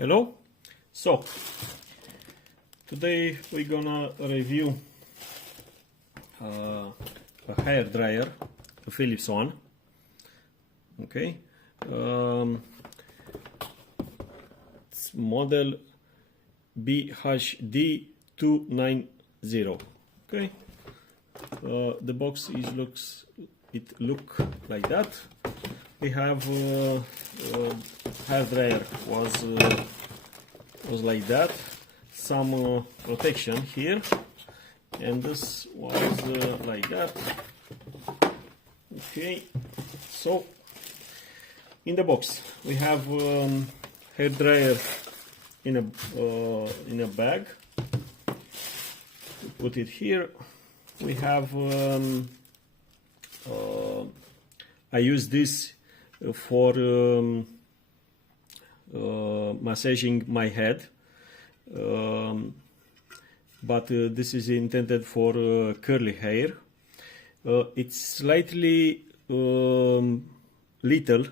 Hello. So today we're gonna review a hair dryer, a Philips one. Okay, it's model BHD290. Okay, the box look like that. We have hair dryer was like that, some protection here, and this was like that. Okay, so in the box we have hair dryer in a bag. Put it here. We have I use this for massaging my head, but this is intended for curly hair. It's slightly little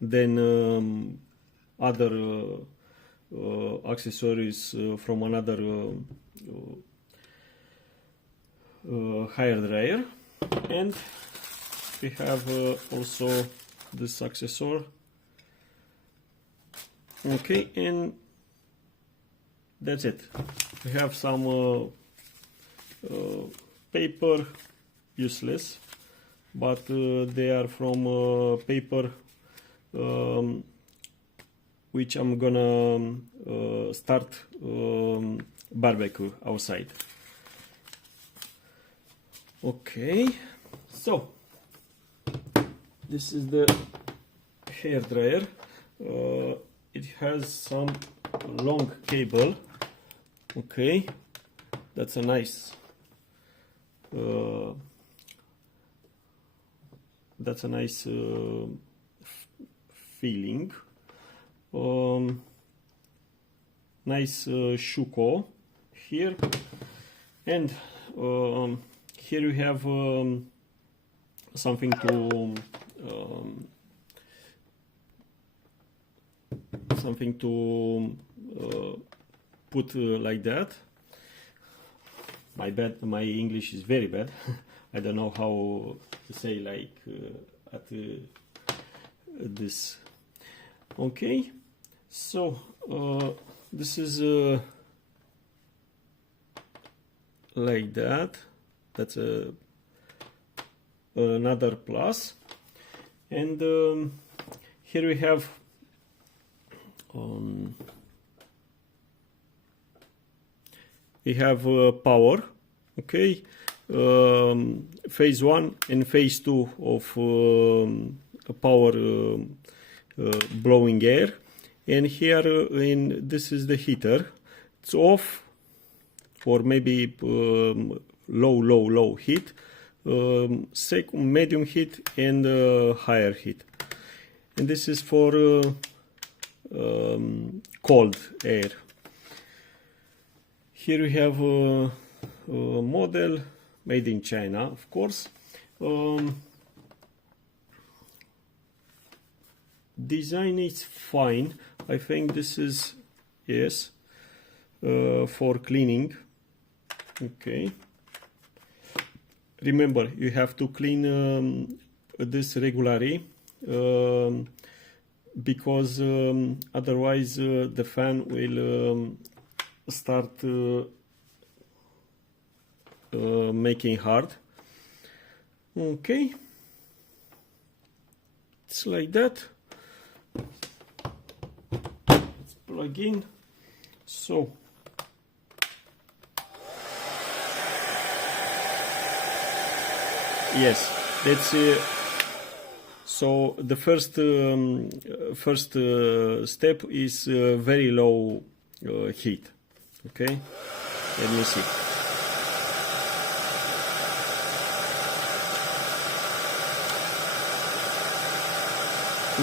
than other accessories from another hair dryer, and we have also this accessory. Okay, and that's it. We have some paper, useless, but they are from paper which I'm gonna start barbecue outside. Okay, so this is the hair dryer. It has some long cable. Okay, that's a nice feeling. Nice Schuko here, and here you have something to put like that. My English is very bad. I don't know how to say like at this. Okay, so this is like that. That's another plus, and here we have power. Okay, phase 1 and phase 2 of power blowing air, and here this is the heater. It's off for maybe low heat, medium heat, and higher heat, and this is for cold air. Here we have a model made in China, of course. Design is fine. I think this is, yes, for cleaning. Okay, remember you have to clean this regularly, because otherwise the fan will start making hard. Okay, it's like that. Let's plug in. So yes, that's so the first step is very low heat. Okay, let me see.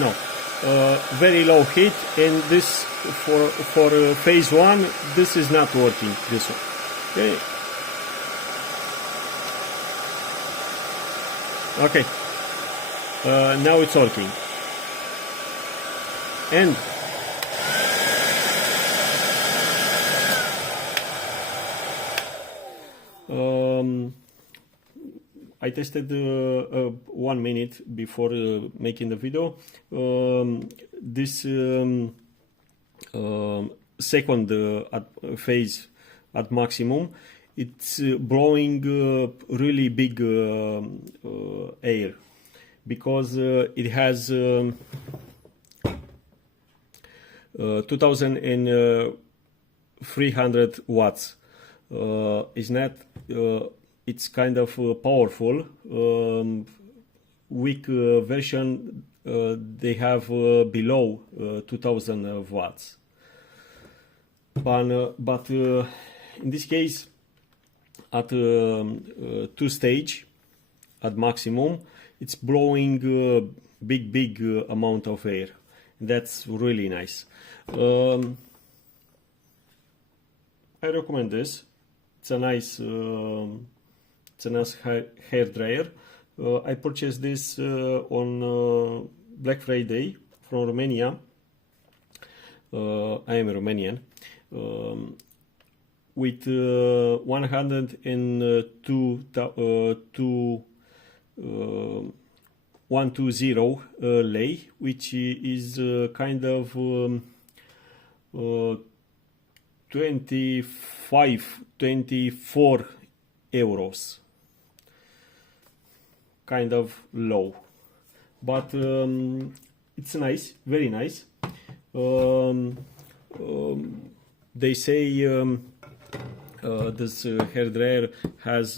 No, very low heat, and this for phase 1, this is not working, this one. Okay. Okay, now it's working, and I tested 1 minute before making the video. This second phase at maximum, it's blowing really big air, because it has 2300 watts. It's not it's kind of powerful. Weak version they have below 2000 watts, but in this case at 2 stage at maximum, it's blowing big amount of air. That's really nice. I recommend this. It's a nice hair dryer. I purchased this on Black Friday from Romania. I am Romanian. With 120 lei, which is kind of 24 euros. Kind of low, but it's nice, very nice. They say this hair dryer has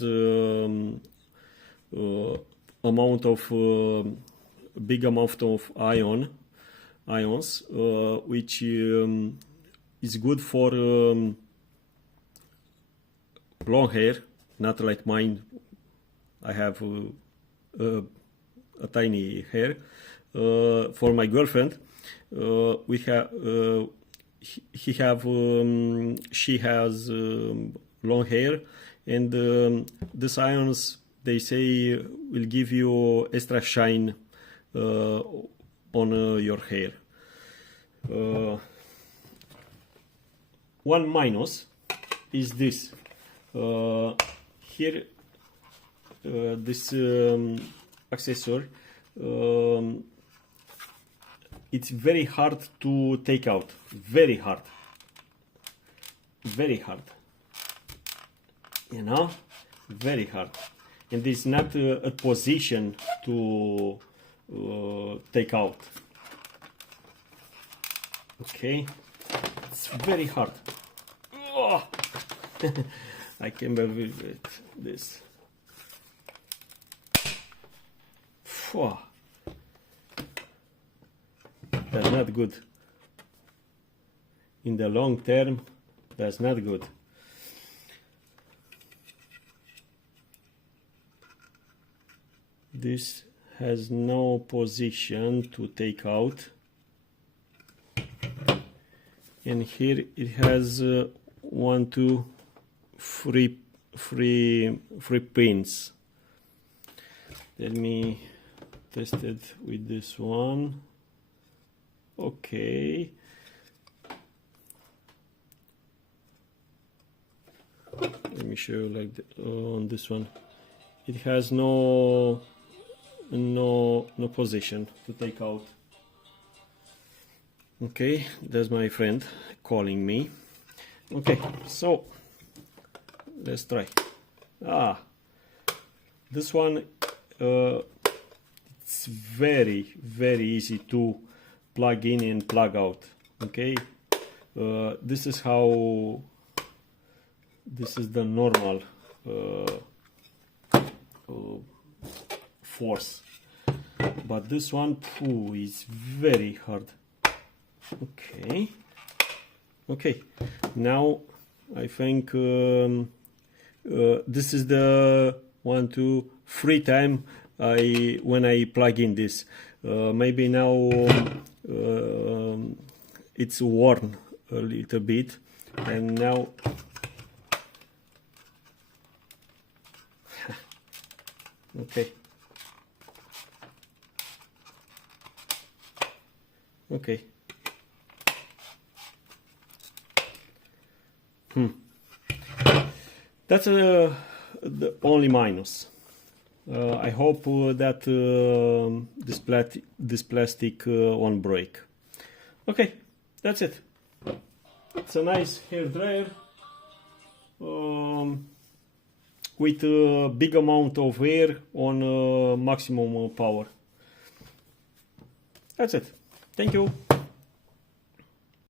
big amount of ions, which is good for long hair, not like mine. I have a tiny hair. For my girlfriend, she has long hair, and these ions, they say, will give you extra shine on your hair. One minus is this. Here, this accessory, it's very hard to take out. Very hard. Very hard. You know? Very hard. And it's not a position to take out. Okay? It's very hard. Oh! I can't believe it. This. Phew. That's not good. In the long term, that's not good. This has no position to take out, and here it has 1, 2, 3 pins. Let me test it with this one. Okay. Let me show you like on this one. It has no position to take out. Okay, that's my friend calling me. Okay, so let's try. This one, it's very easy to plug in and plug out. Okay, this is how. This is the normal force, but this one is very hard. Okay, now I think this is the 1, 2, 3 time when I plug in this. Maybe now it's worn a little bit, and now okay. That's the only minus. I hope that this plastic won't break. Okay, that's it. It's a nice hair dryer with a big amount of air on maximum power. That's it. Thank you.